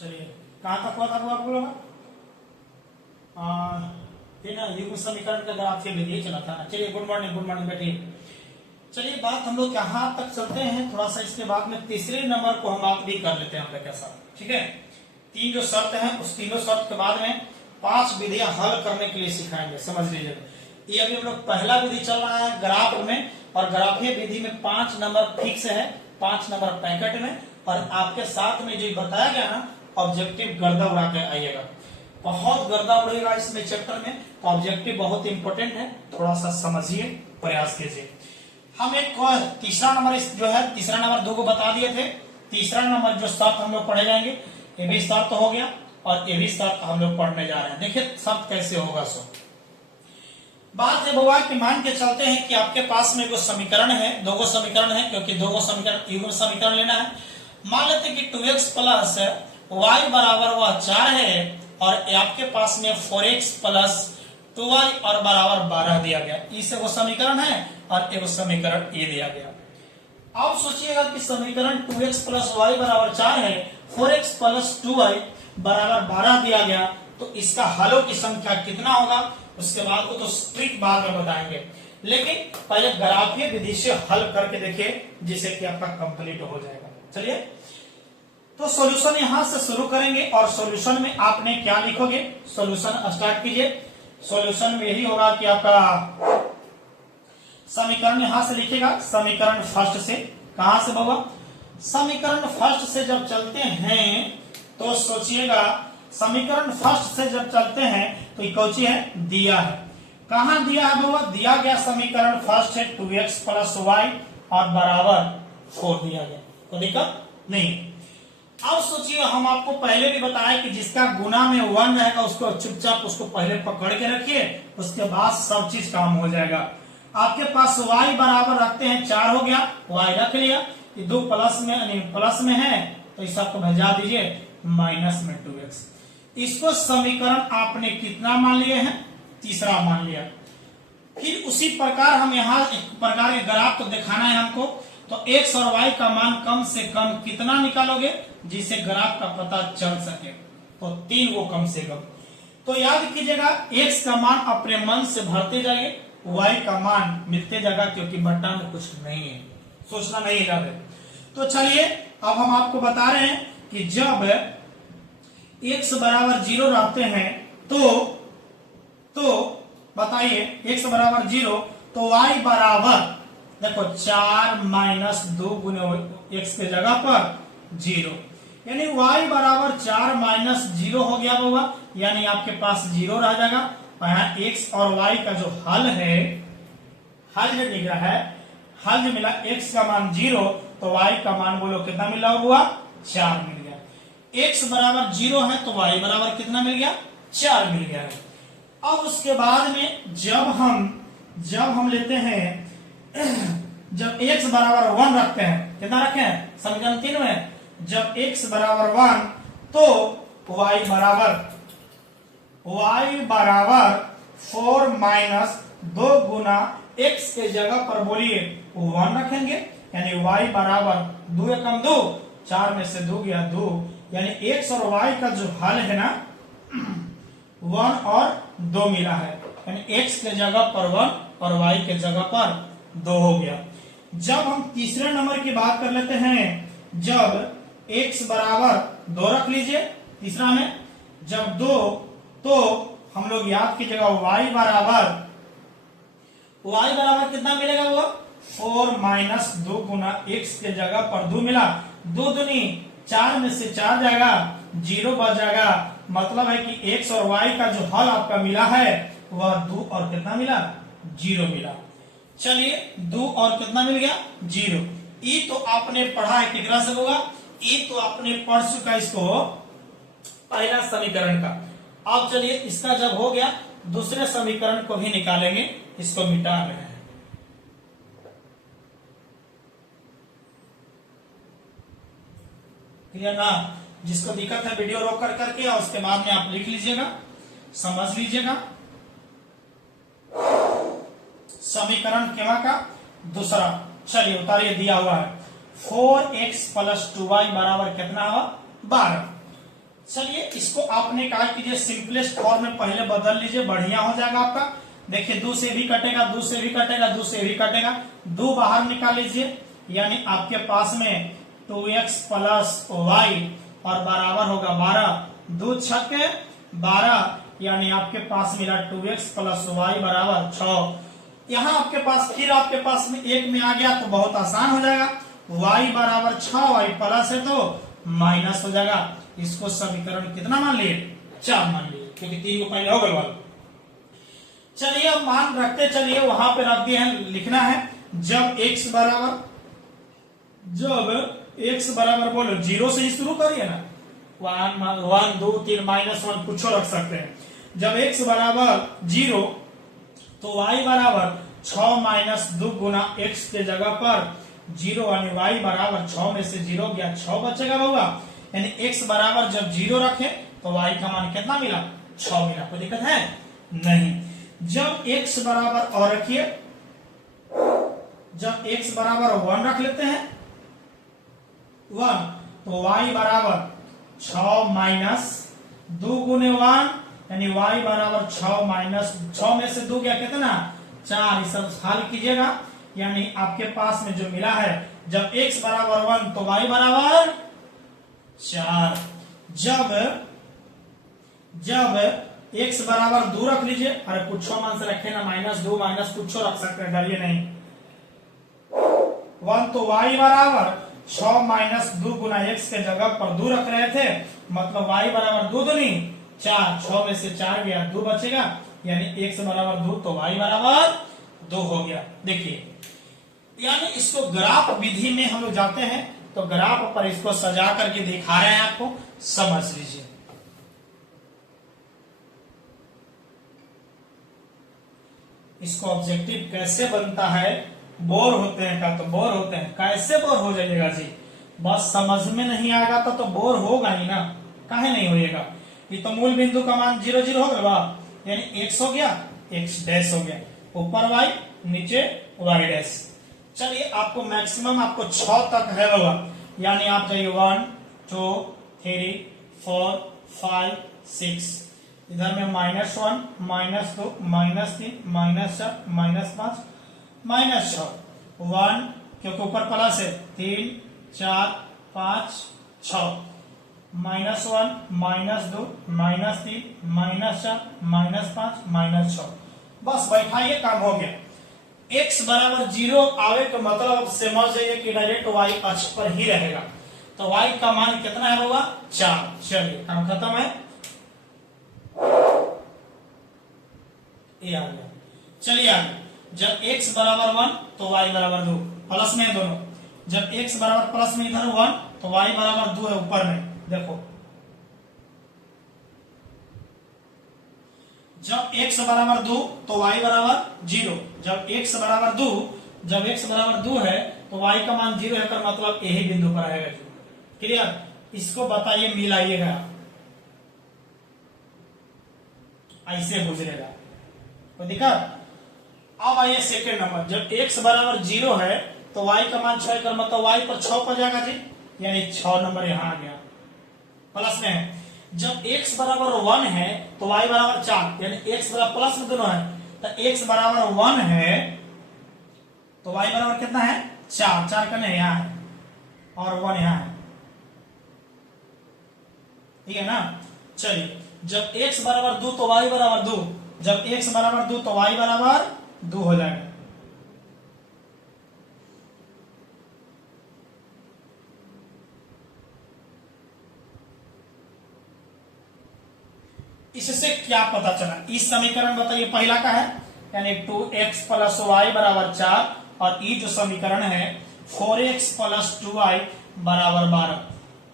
चलिए कहाँ तक हुआ था वो आप लोग? ये ना युग्म समीकरण का ग्राफ से विधि चला था ना। चलिए गुड मॉर्निंग बैठिए। चलिए बात हम लोग यहाँ तक चलते हैं, थोड़ा सा इसके बाद में तीसरे नंबर को हम आप भी कर लेते हैं आपका कैसा, ठीक है। तीन जो शर्त है उस तीनों शर्त के बाद में 5 विधियां हल करने के लिए सिखाएंगे, समझ लीजिएगा। ये अभी हम लोग पहला विधि चल रहा है ग्राफ में, और ग्राफीय विधि में 5 नंबर फिक्स है, 5 नंबर पैकेट में, और आपके साथ में जो बताया गया ना ऑब्जेक्टिव गर्दा उड़ा के आइएगा, बहुत गर्दा उड़ेगा इसमें चैप्टर में, तो ऑब्जेक्टिव बहुत इंपॉर्टेंट है, थोड़ा सा समझिए, प्रयास कीजिए। हम एक तीसरा नंबर जो है, तीसरा नंबर 2 को बता दिए थे। तीसरा नंबर जो शर्त हम लोग पढ़े जाएंगे, ये भी शर्त हो गया और ये भी शर्त हम लोग पढ़ने जा रहे हैं। देखिए शर्त कैसे होगा। सो बात है बउआ कि मान के चलते हैं कि आपके पास में जो समीकरण है, 2 समीकरण है, क्योंकि 2 समीकरण युग्म समीकरण लेना है। मान लेते हैं कि 2x प्लस y बराबर वह 4 है, और आपके पास में 4x प्लस 2y और बराबर 12 दिया गया। इस वो समीकरण है और एक समीकरण ये दिया गया। अब सोचिएगा कि समीकरण 2x प्लस y बराबर 4 है, 4x प्लस 2y बराबर 12 दिया गया, तो इसका हलों की संख्या कितना होगा, उसके बाद को तो स्ट्रिक्ट बाद में बताएंगे, लेकिन पहले ग्राफीय विधि से हल करके देखिए, जिससे कि आपका कंप्लीट हो जाएगा। चलिए तो सॉल्यूशन यहां से शुरू करेंगे, और सॉल्यूशन में आपने क्या लिखोगे, सॉल्यूशन स्टार्ट कीजिए। सॉल्यूशन में यही होगा कि आपका समीकरण यहां से लिखेगा, समीकरण फर्स्ट से। कहां से बाबा? समीकरण फर्स्ट से जब चलते हैं तो सोचिएगा, समीकरण फर्स्ट से जब चलते हैं तो ये कौची है, दिया है। कहां दिया है बाबा? दिया गया समीकरण फर्स्ट है 2x प्लस y और बराबर 4 दिया गया, तो दिक्कत नहीं। अब सोचिए, हम आपको पहले भी बताया कि जिसका गुना में 1 रहेगा उसको चुपचाप उसको पहले पकड़ के रखिए, उसके बाद सब चीज काम हो जाएगा। आपके पास y बराबर रखते हैं 4 हो गया, y रख लिया, ये 2 प्लस में है तो इस सबको भजा दीजिए, माइनस में 2x। इसको समीकरण आपने कितना मान लिए हैं, तीसरा मान लिया। फिर उसी प्रकार हम यहाँ एक प्रकार के ग्राफ तो दिखाना है हमको, तो x और y का मान कम से कम कितना निकालोगे जिससे ग्राफ का पता चल सके, तो 3 को कम से कम। तो याद कीजिएगा, x का मान अपने मन से भरते जाइए, y का मान मिलते जाएगा, क्योंकि बट्टा में कुछ नहीं है, सोचना नहीं है। तो चलिए अब हम आपको बता रहे हैं कि जब x बराबर 0 रहते हैं तो बताइए, x बराबर 0 तो y बराबर देखो 4 माइनस 2 गुने x के जगह पर 0, यानी y बराबर 4 माइनस 0 हो गया होगा, यानी आपके पास 0 रह जाएगा। और यहाँ x और y का जो हल है, हल जो दिख रहा है, हल जो मिला, x का मान 0 तो y का मान बोलो कितना मिला हुआ, 4 मिल गया। x बराबर 0 है तो y बराबर कितना मिल गया, 4 मिल गया है। अब उसके बाद में जब हम लेते हैं, जब x बराबर 1 रखते हैं, कितना रखे हैं, समीकरण 3 में, जब x बराबर 1 तो y बराबर 4 माइनस 2 गुना x के जगह पर बोलिए 1 रखेंगे, यानी y बराबर 2 एकम 2, 4 में से 2 गया 2, यानी x और y का जो हल है ना 1 और 2 मिला है, यानी x के जगह पर 1 और y के जगह पर 2 हो गया। जब हम तीसरे नंबर की बात कर लेते हैं, जब x बराबर 2 रख लीजिए, तीसरा में जब 2, तो हम लोग याद कीजिएगा y बराबर कितना मिलेगा, वो 4 माइनस 2 गुना x के जगह पर 2 मिला, 2 दूनी 4 में से 4 जाएगा, 0 बच जाएगा, मतलब है कि x और y का जो हल आपका मिला है वह 2 और कितना मिला, 0 मिला। चलिए 2 और कितना मिल गया, 0। ई तो आपने पढ़ा है, कितना से होगा, ई तो आपने पढ़ चुका इसको, पहला समीकरण का। अब चलिए इसका जब हो गया, दूसरे समीकरण को भी निकालेंगे, इसको मिटा रहे हैं। क्लियर ना? जिसको दिक्कत है वीडियो रोक कर करके, और उसके बाद में आप लिख लीजिएगा, समझ लीजिएगा। समीकरण केवा का दूसरा, चलिए उतारिए, दिया हुआ है 4x प्लस 2y बराबर कितना हुआ, 12। चलिए इसको आपने कहा कि सिंपलेस्ट फॉर्म में पहले बदल लीजिए, बढ़िया हो जाएगा आपका। देखिए 2 से भी कटेगा, 2 से भी कटेगा, 2 से भी कटेगा, 2 बाहर निकाल लीजिए, यानी आपके पास में 2x प्लस वाई और बराबर होगा 12, 2 छक्के 12, यानी आपके पास मिला 2x प्लस वाई बराबर 6। यहाँ आपके पास फिर आपके पास में 1 में आ गया तो बहुत आसान हो जाएगा, y बराबर 6, y प्लस है तो माइनस हो जाएगा। इसको समीकरण कितना मान लिए? 4 मान लिए, क्योंकि 3 को पहले हो गया। चलिए अब मान रखते चलिए, वहां पे रख दिए हैं, लिखना है जब x बराबर बोलो 0 से ही शुरू करिए ना, 1 2 3 -1 कुछ रख सकते हैं। जब x बराबर 0 तो y बराबर 6 माइनस 2 गुना x के जगह पर 0, यानी y बराबर 6 में से 0 गया 6 बचेगा बउआ, यानी x बराबर जब 0 रखे तो y का मान कितना मिला? 6 मिला। कोई दिक्कत है? नहीं। जब x बराबर और रखिए, जब x बराबर 1 रख लेते हैं 1, तो y बराबर 6 माइनस 2 गुने 1, यानी y बराबर 6 माइनस 6 में से 2 गया कितना? 4। ये सब हल कीजिएगा, यानी आपके पास में जो मिला है जब x बराबर 1 तो y बराबर 4। जब x बराबर 2 रख लीजिए, अरे कुछ मान से रखे ना, -2 माइनस कुछ रख सकते हैं, डरिए नहीं। 1 तो y बराबर 6 माइनस 2 गुना x के जगह पर 2 रख रहे थे, मतलब y बराबर 2 दूनी 4, 6 में से 4 गया 2 बचेगा, यानी x बराबर 2 तो y बराबर 2 हो गया। देखिए, यानी इसको ग्राफ विधि में हम लोग जाते हैं तो ग्राफ पर इसको सजा करके दिखा रहे हैं, आपको समझ लीजिए। इसको ऑब्जेक्टिव कैसे बनता है, बोर होते हैं का तो बोर होते हैं, कैसे बोर हो जाइएगा जी, बस समझ में नहीं आएगा तो बोर होगा ही ना, काहे नहीं होइएगा। ये तो मूल बिंदु का मान 0 0 हो गया, यानी x हो गया, x डैश हो गया, ऊपर y नीचे y डैश। चलिए आपको मैक्सिमम आपको 6 तक है होगा, यानी आप जाइए 1 2 3 4 5 6, इधर में -1 -2 -3 -4 -5 -6, 1 क्योंकि ऊपर प्लस है, 3 4 5 6, -1 -2 -3 -4 -5 -6, बस बैठाइए, काम हो गया। x बराबर 0 आवे का मतलब अब समझ जाइए कि डायरेक्ट y अक्ष पर ही रहेगा, तो y का मान कितना है होगा? 4। चलिए काम खत्म है, ये आ गया। चलिए आगे, जब x बराबर 1 तो y बराबर 2, प्लस में है दोनों। जब x बराबर प्लस में इधर 1 तो y बराबर 2 है ऊपर में, देखो। जब x बराबर 2 तो y बराबर 0, जब x बराबर 2 है तो y का मान 0 है, कर मतलब यही बिंदु पर रहेगा। क्लियर? इसको बताइए, मिलाइएगा, ऐसे गुजरेगा, कोई दिक्कत? अब आइए सेकेंड नंबर, जब x बराबर 0 है तो y का मान 6 कर मतलब y पर 6 पर जाएगा जी, यानी 6 नंबर यहाँ आ गया, प्लस में है। जब x बराबर 1 है तो y बराबर 4, यानी x बराबर प्लस में दोनों है, तो x बराबर 1 है तो y बराबर कितना है? 4, 4 करने यहाँ है और 1 यहाँ है, ठीक है ना। चलिए, जब x बराबर 2 तो y बराबर 2, जब x बराबर 2 तो y बराबर 2 हो जाएगा। इससे क्या पता चला? इस समीकरण बताइए पहला का है, यानी 2x प्लस y बराबर 4, और ये जो समीकरण है 4x प्लस 2y बराबर 12।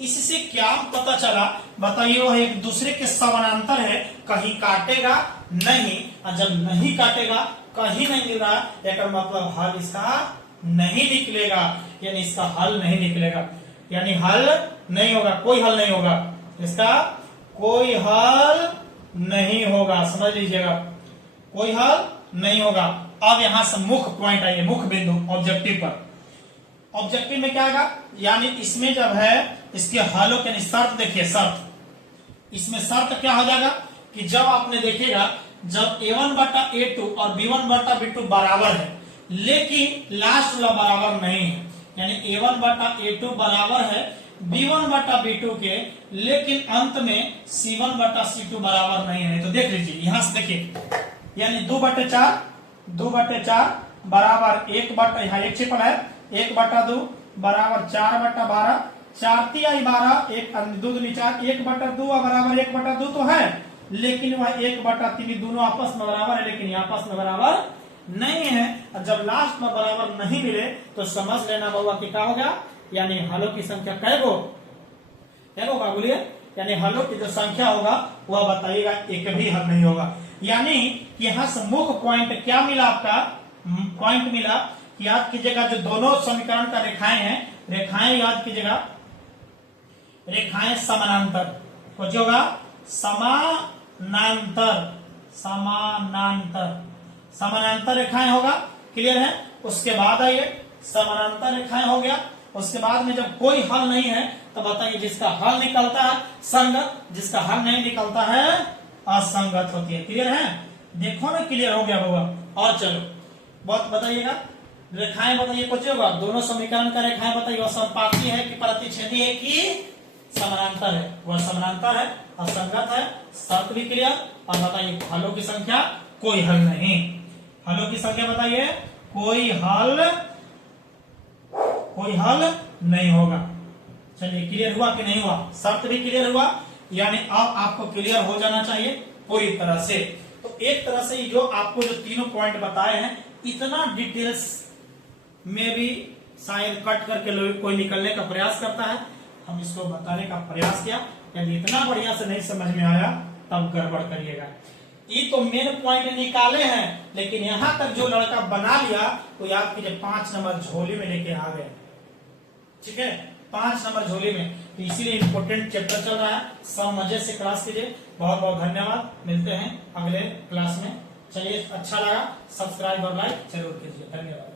इससे क्या पता चला बताइए? वह एक दूसरे के समानांतर है, कहीं काटेगा नहीं, और जब नहीं काटेगा, कहीं नहीं मिल रहा, एक मतलब हल इसका नहीं निकलेगा, यानी इसका हल नहीं निकलेगा, यानी हल नहीं होगा, कोई हल नहीं होगा, इसका कोई हल नहीं होगा, समझ लीजिएगा, कोई हल नहीं होगा। अब यहां से मुख्य पॉइंट आइए, मुख्य बिंदु ऑब्जेक्टिव पर। ऑब्जेक्टिव में क्या आएगा? यानी इसमें जब है इसके हलों के शर्त देखिए, शर्त इसमें शर्त क्या हो जाएगा कि जब आपने देखिएगा जब a1 बटा a2 और b1 बटा b2 बराबर है लेकिन लास्ट वाला बराबर नहीं है, यानी a1 बटा a2 बराबर है b1 बटा b2 के, लेकिन अंत में c1 बटा c2 बराबर नहीं है। तो देख लीजिए यहां से देखिए, यानी 2/4 बराबर 1 बटा, यहाँ एक छिपल है 1/2 बराबर 4/12, 4 तिहाई 12, 1 2 दूनी 4, 1/2 बराबर 1/2 तो है, लेकिन वह 1/3 दोनों आपस में बराबर है, लेकिन आपस में बराबर नहीं है। और जब लास्ट में बराबर नहीं मिले तो समझ लेना बउआ कि क्या हो गया, यानी हलों की संख्या कैगो होगा बोलिए, यानी हलों की जो संख्या होगा वह बताइएगा, एक भी हल नहीं होगा। यानी यहाँ से मुख्य पॉइंट क्या मिला आपका, पॉइंट मिला याद कीजिएगा जो दोनों समीकरण का रेखाएं हैं, रेखाएं याद कीजिएगा, रेखाएं समानांतर, कुछ होगा समानांतर रेखाएं होगा, क्लियर है। उसके बाद आइए समानांतर रेखाएं हो गया, उसके बाद में जब कोई हल नहीं है तो बताइए जिसका हल निकलता है संगत, जिसका हल नहीं निकलता है असंगत होती है, क्लियर है। देखो ना क्लियर हो गया होगा। और चलो बहुत बताइएगा, रेखाएं बताइए कुछ होगा, दोनों समीकरण का रेखाएं बताइए समपाती है कि प्रतिच्छेदी है कि समानांतर है, वह समानांतर है, असंगत है, शर्त भी क्लियर। और बताइए हलों की संख्या कोई हल नहीं, हलों की संख्या बताइए कोई हल नहीं होगा। चलिए क्लियर हुआ कि नहीं हुआ, शर्त भी क्लियर हुआ, यानी अब आपको क्लियर हो जाना चाहिए पूरी तरह से। तो एक तरह से जो आपको जो तीनों पॉइंट बताए हैं इतना डिटेल्स में भी शायद कट करके कोई निकलने का प्रयास करता है, हम इसको बताने का प्रयास किया। यदि इतना बढ़िया से नहीं समझ में आया तब गड़बड़ करिएगा। ये तो मेन पॉइंट निकाले हैं, लेकिन यहां तक जो लड़का बना लिया तो याद कीजिए 5 नंबर झोली में लेके आ गए, ठीक है, 5 नंबर झोली में। तो इसीलिए इंपोर्टेंट चैप्टर चल रहा है, सब मजे से क्लास कीजिए। बहुत बहुत धन्यवाद, मिलते हैं अगले क्लास में। चलिए अच्छा लगा सब्सक्राइब और लाइक जरूर कीजिए, धन्यवाद।